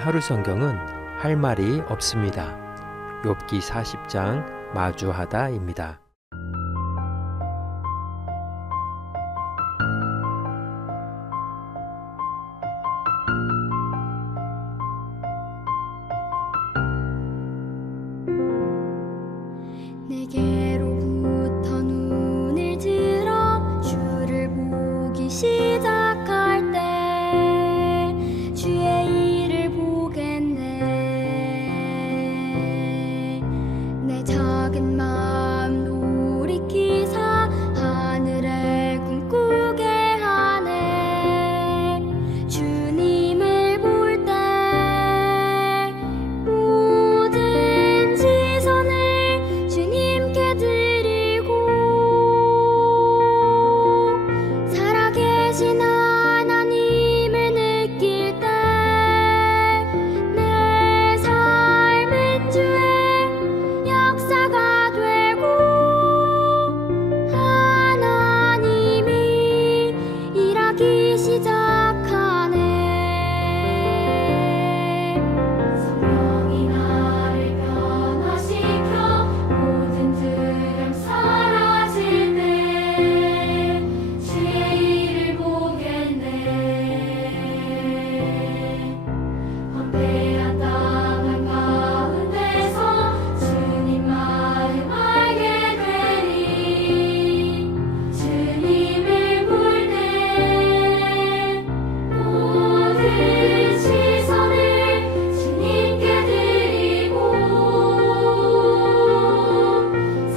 하루 성경은 할 말이 없습니다. 욥기 40장 마주하다입니다. 내게로부터 눈을 들어 주를 보기 시작할 때 주의 일을 보겠네. 내 작은 마음 돌이키사 하늘을 꿈꾸게 하네. 주님을 볼 때 모든 시선을 주님께 드리고 살아계신 하나님을 느낄 때 내 삶은 주의 역사가 되고 하나님이 일하기 시작하네. 성령이 나를 변화시켜 모든 두려움 사라질 때 주의 일을 보겠네. 황폐한 땅 한가운데서 주님 마음 알게 되니 주님을 볼 때 모든 시선을 주님께 드리고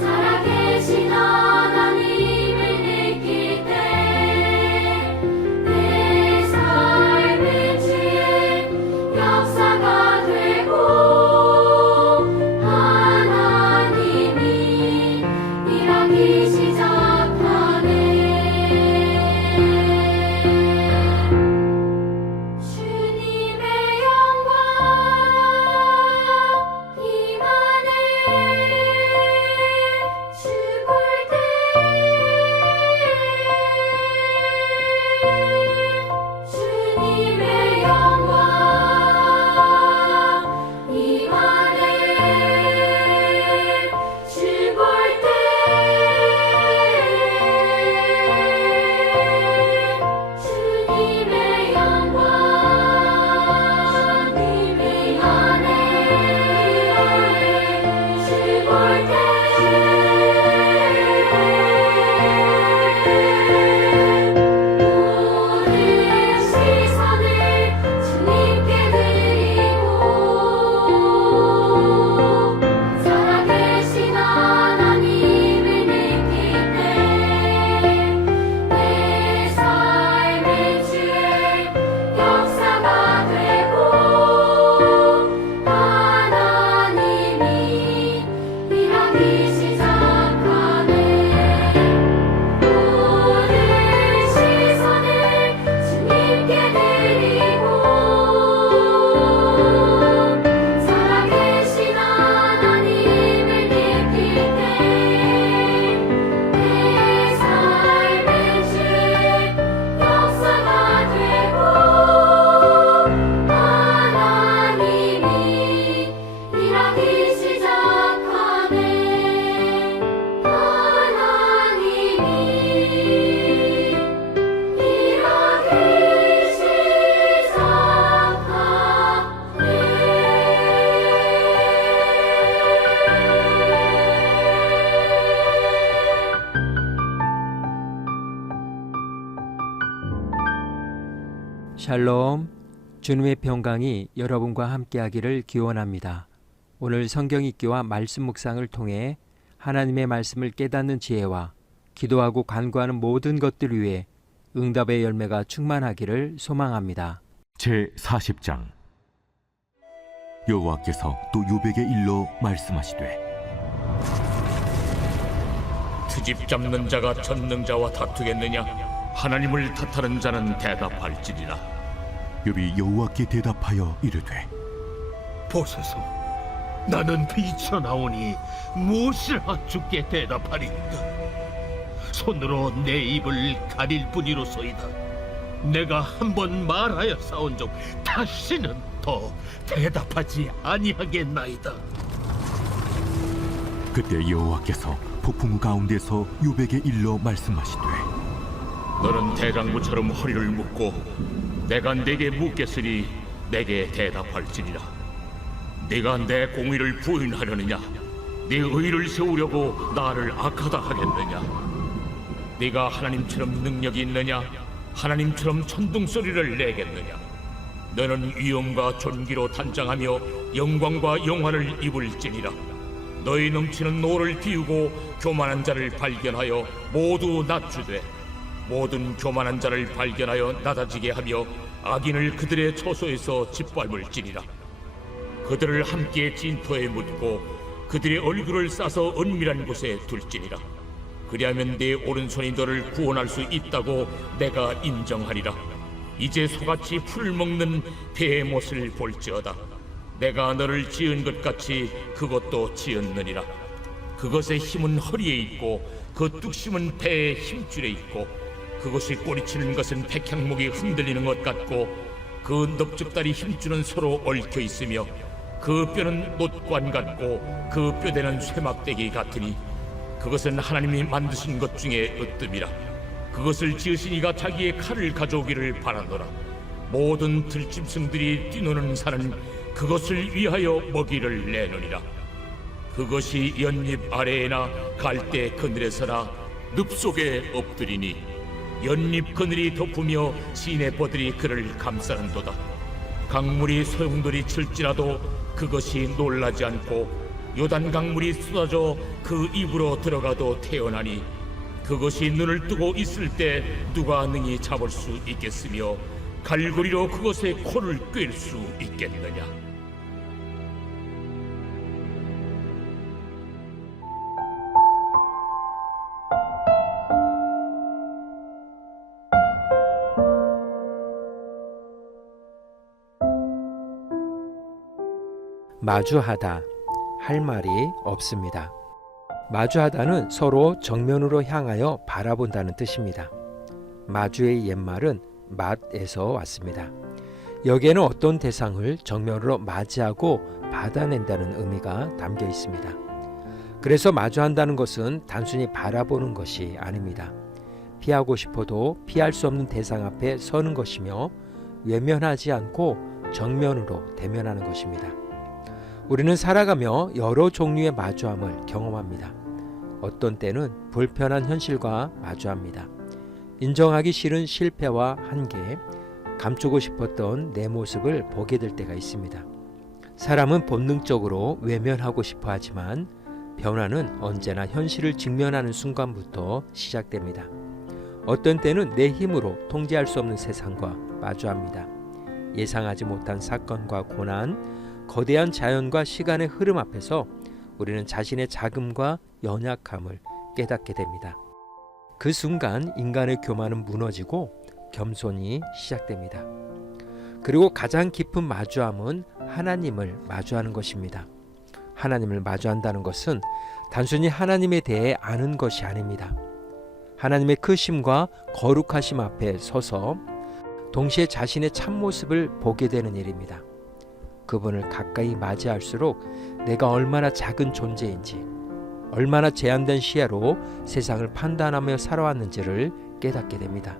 살아계신 하나님을 느낄 때 내 삶은 주의 역사가 되고 하나님이 일하기 시작하네. 주님의 영광 임하네. 주 볼 때 주님의 영광 임하네. 주 볼 때 주님의 영광 임하네. 주 볼 때 모든 시선을 주님께 드리고 살아계신 하나님을 느낄 때 내 삶은 주의 역사가 되고 하나님이 일하기 시작하네. 모든 시선을 주님께 드리고 살아계신 하나님을 느낄 때 내 삶은 주의 역사가 되고 하나님이 일하기 시작하네. 하나님이 일하기 시작하네. 샬롬, 주님의 평강이 여러분과 함께하기를 기원합니다. 오늘 성경 읽기와 말씀 묵상을 통해 하나님의 말씀을 깨닫는 지혜와 기도하고 간구하는 모든 것들 위해 응답의 열매가 충만하기를 소망합니다. 제40장. 여호와께서 또 욥에게 일러 말씀하시되 트집 잡는 자가 전능자와 다투겠느냐? 하나님을 탓하는 자는 대답할지니라. 욥이 여호와께 대답하여 이르되 보소서, 나는 비쳐나오니 무엇을 주께 대답하리이까? 손으로 내 입을 가릴 뿐이로소이다. 내가 한번 말하여 싸운 적 다시는 더 대답하지 아니하겠나이다. 그때 여호와께서 폭풍 가운데서 욥에게 일러 말씀하시되 너는 대강무처럼 허리를 묶고 내가 네게 묻겠으니 내게 대답할지니라. 네가 내 공의를 부인하려느냐? 네 의를 세우려고 나를 악하다 하겠느냐? 네가 하나님처럼 능력이 있느냐? 하나님처럼 천둥소리를 내겠느냐? 너는 위엄과 존귀로 단장하며 영광과 영화를 입을지니라. 너희 넘치는 노를 비우고 교만한 자를 발견하여 모두 낮추되 모든 교만한 자를 발견하여 낮아지게 하며 악인을 그들의 처소에서 짓밟을지니라. 그들을 함께 진토에 묻고 그들의 얼굴을 싸서 은밀한 곳에 둘지니라. 그리하면 네 오른손이 너를 구원할 수 있다고 내가 인정하리라. 이제 소같이 풀을 먹는 배의 못을 볼지어다. 내가 너를 지은 것 같이 그것도 지었느니라. 그것의 힘은 허리에 있고 그 뚝심은 배의 힘줄에 있고 그것이 꼬리치는 것은 백향목이 흔들리는 것 같고 그 넙죽다리 힘줄은 서로 얽혀 있으며 그 뼈는 놋관 같고 그 뼈대는 쇠막대기 같으니 그것은 하나님이 만드신 것 중에 으뜸이라. 그것을 지으신 이가 자기의 칼을 가져오기를 바라노라. 모든 들짐승들이 뛰노는 산은 그것을 위하여 먹이를 내느니라. 그것이 연잎 아래에나 갈대 그늘에서나 늪 속에 엎드리니 연잎 그늘이 덮으며 시내버들이 그를 감싸는도다. 강물이 소용돌이 칠지라도 그것이 놀라지 않고 요단 강물이 쏟아져 그 입으로 들어가도 태어나니 그것이 눈을 뜨고 있을 때 누가 능히 잡을 수 있겠으며 갈고리로 그것의 코를 꿰일 수 있겠느냐. 마주하다, 할 말이 없습니다. 마주하다는 서로 정면으로 향하여 바라본다는 뜻입니다. 마주의 옛말은 맛에서 왔습니다. 여기에는 어떤 대상을 정면으로 맞이하고 받아낸다는 의미가 담겨 있습니다. 그래서 마주한다는 것은 단순히 바라보는 것이 아닙니다. 피하고 싶어도 피할 수 없는 대상 앞에 서는 것이며 외면하지 않고 정면으로 대면하는 것입니다. 우리는 살아가며 여러 종류의 마주함을 경험합니다. 어떤 때는 불편한 현실과 마주합니다. 인정하기 싫은 실패와 한계, 감추고 싶었던 내 모습을 보게 될 때가 있습니다. 사람은 본능적으로 외면하고 싶어 하지만 변화는 언제나 현실을 직면하는 순간부터 시작됩니다. 어떤 때는 내 힘으로 통제할 수 없는 세상과 마주합니다. 예상하지 못한 사건과 고난, 거대한 자연과 시간의 흐름 앞에서 우리는 자신의 자금과 연약함을 깨닫게 됩니다. 그 순간 인간의 교만은 무너지고 겸손이 시작됩니다. 그리고 가장 깊은 마주함은 하나님을 마주하는 것입니다. 하나님을 마주한다는 것은 단순히 하나님에 대해 아는 것이 아닙니다. 하나님의 크심과 거룩하심 앞에 서서 동시에 자신의 참모습을 보게 되는 일입니다. 그분을 가까이 맞이할수록 내가 얼마나 작은 존재인지, 얼마나 제한된 시야로 세상을 판단하며 살아왔는지를 깨닫게 됩니다.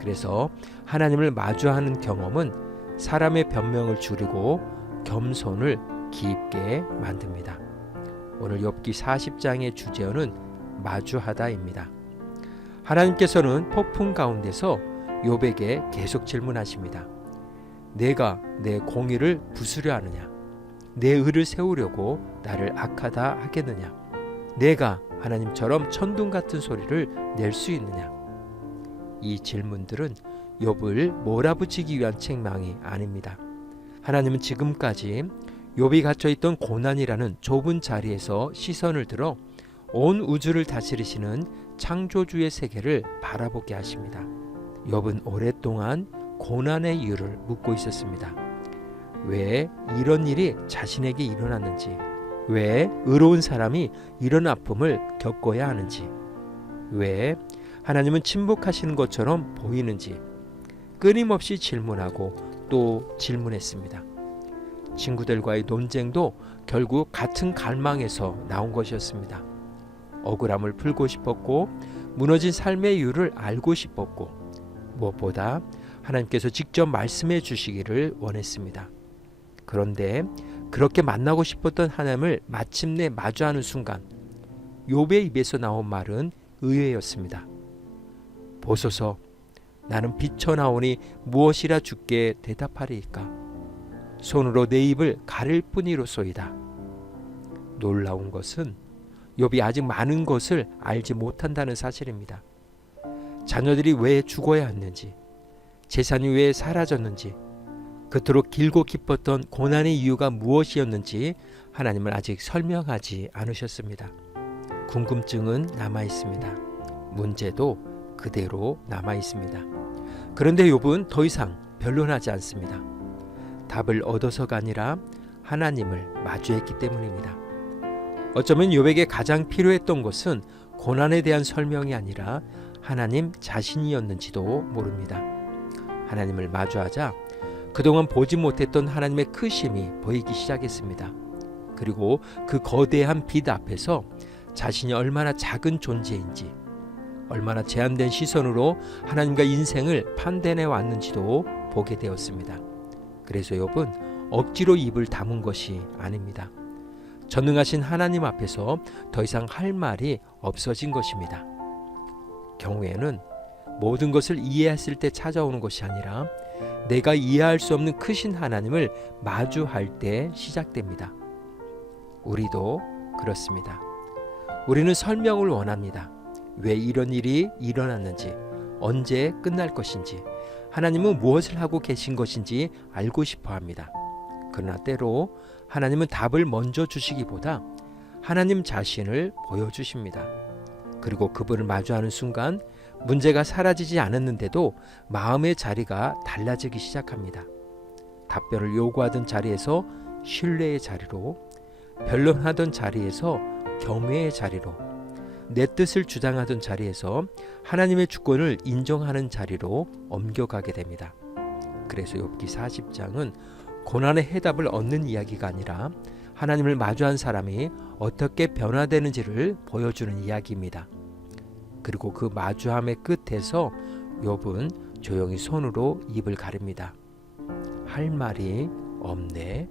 그래서 하나님을 마주하는 경험은 사람의 변명을 줄이고 겸손을 깊게 만듭니다. 오늘 욥기 40장의 주제어는 마주하다입니다. 하나님께서는 폭풍 가운데서 욥에게 계속 질문하십니다. 내가 내 공의를 부수려 하느냐? 내 의를 세우려고 나를 악하다 하겠느냐? 내가 하나님처럼 천둥 같은 소리를 낼 수 있느냐? 이 질문들은 욥을 몰아붙이기 위한 책망이 아닙니다. 하나님은 지금까지 욥이 갇혀있던 고난이라는 좁은 자리에서 시선을 들어 온 우주를 다스리시는 창조주의 세계를 바라보게 하십니다. 욥은 오랫동안 고난의 이유를 묻고 있었습니다. 왜 이런 일이 자신에게 일어났는지, 왜 의로운 사람이 이런 아픔을 겪어야 하는지, 왜 하나님은 침묵하시는 것처럼 보이는지 끊임없이 질문하고 또 질문했습니다. 친구들과의 논쟁도 결국 같은 갈망에서 나온 것이었습니다. 억울함을 풀고 싶었고 무너진 삶의 이유를 알고 싶었고 무엇보다 하나님께서 직접 말씀해 주시기를 원했습니다. 그런데 그렇게 만나고 싶었던 하나님을 마침내 마주하는 순간 욥의 입에서 나온 말은 의외였습니다. 보소서, 나는 비쳐나오니 무엇이라 주께 대답하리이까? 손으로 내 입을 가릴 뿐이로소이다. 놀라운 것은 욥이 아직 많은 것을 알지 못한다는 사실입니다. 자녀들이 왜 죽어야 했는지, 재산이 왜 사라졌는지, 그토록 길고 깊었던 고난의 이유가 무엇이었는지 하나님은 아직 설명하지 않으셨습니다. 궁금증은 남아 있습니다. 문제도 그대로 남아 있습니다. 그런데 욥은 더 이상 변론하지 않습니다. 답을 얻어서가 아니라 하나님을 마주했기 때문입니다. 어쩌면 욥에게 가장 필요했던 것은 고난에 대한 설명이 아니라 하나님 자신이었는지도 모릅니다. 하나님을 마주하자 그동안 보지 못했던 하나님의 크심이 보이기 시작했습니다. 그리고 그 거대한 빛 앞에서 자신이 얼마나 작은 존재인지, 얼마나 제한된 시선으로 하나님과 인생을 판단해 왔는지도 보게 되었습니다. 그래서 욥은 억지로 입을 다문 것이 아닙니다. 전능하신 하나님 앞에서 더 이상 할 말이 없어진 것입니다. 경우에는 모든 것을 이해했을 때 찾아오는 것이 아니라 내가 이해할 수 없는 크신 하나님을 마주할 때 시작됩니다. 우리도 그렇습니다. 우리는 설명을 원합니다. 왜 이런 일이 일어났는지, 언제 끝날 것인지, 하나님은 무엇을 하고 계신 것인지 알고 싶어 합니다. 그러나 때로 하나님은 답을 먼저 주시기보다 하나님 자신을 보여주십니다. 그리고 그분을 마주하는 순간 문제가 사라지지 않았는데도 마음의 자리가 달라지기 시작합니다. 답변을 요구하던 자리에서 신뢰의 자리로, 변론하던 자리에서 경외의 자리로, 내 뜻을 주장하던 자리에서 하나님의 주권을 인정하는 자리로 옮겨가게 됩니다. 그래서 욥기 40장은 고난의 해답을 얻는 이야기가 아니라 하나님을 마주한 사람이 어떻게 변화되는지를 보여주는 이야기입니다. 그리고 그 마주함의 끝에서 욥은 조용히 손으로 입을 가립니다. 할 말이 없네.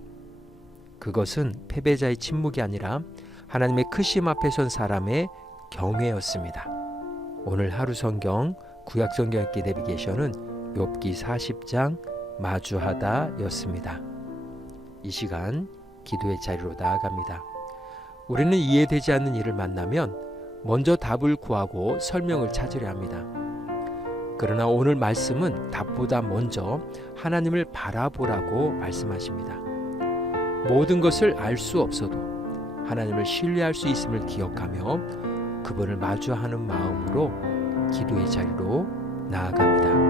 그것은 패배자의 침묵이 아니라 하나님의 크심 앞에 선 사람의 경외였습니다. 오늘 하루 성경 구약 성경 읽기 내비게이션은 욥기 40장 마주하다 였습니다. 이 시간 기도의 자리로 나아갑니다. 우리는 이해되지 않는 일을 만나면 먼저 답을 구하고 설명을 찾으려 합니다. 그러나 오늘 말씀은 답보다 먼저 하나님을 바라보라고 말씀하십니다. 모든 것을 알 수 없어도 하나님을 신뢰할 수 있음을 기억하며 그분을 마주하는 마음으로 기도의 자리로 나아갑니다.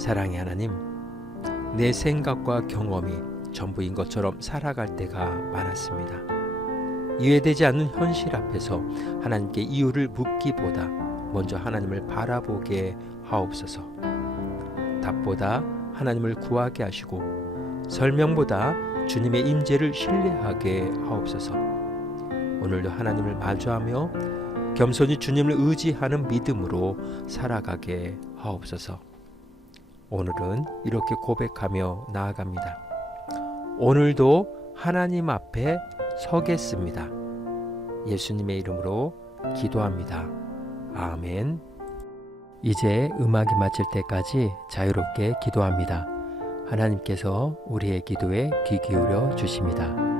사랑의 하나님, 내 생각과 경험이 전부인 것처럼 살아갈 때가 많았습니다. 이해되지 않는 현실 앞에서 하나님께 이유를 묻기보다 먼저 하나님을 바라보게 하옵소서. 답보다 하나님을 구하게 하시고 설명보다 주님의 임재를 신뢰하게 하옵소서. 오늘도 하나님을 마주하며 겸손히 주님을 의지하는 믿음으로 살아가게 하옵소서. 오늘은 이렇게 고백하며 나아갑니다. 오늘도 하나님 앞에 서겠습니다. 예수님의 이름으로 기도합니다. 아멘. 이제 음악이 마칠 때까지 자유롭게 기도합니다. 하나님께서 우리의 기도에 귀 기울여 주십니다.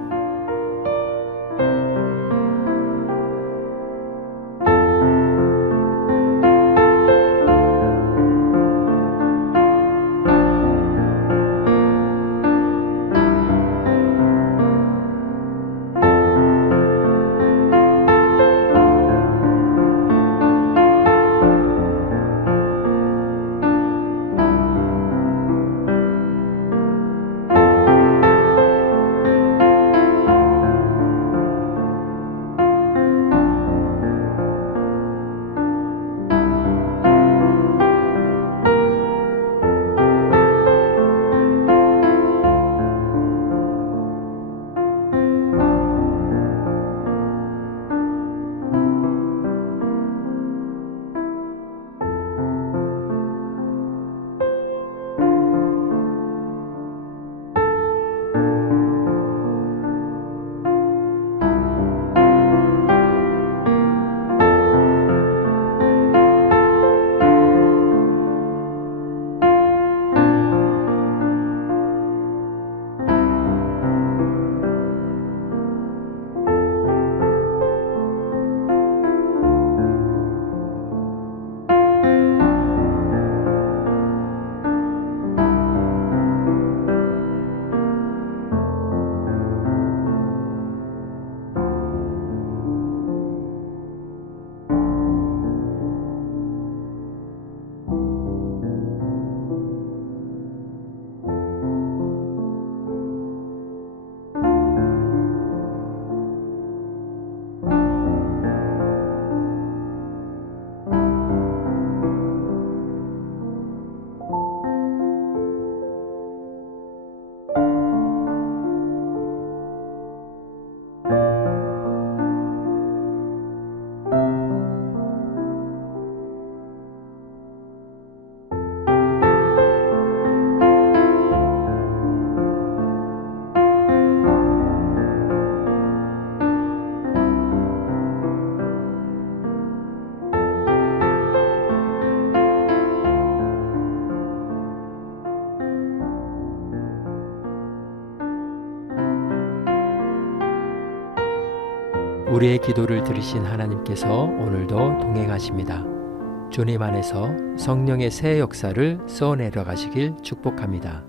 우리의 기도를 들으신 하나님께서 오늘도 동행하십니다. 주님 안에서 성령의 새 역사를 쏘내려 가시길 축복합니다.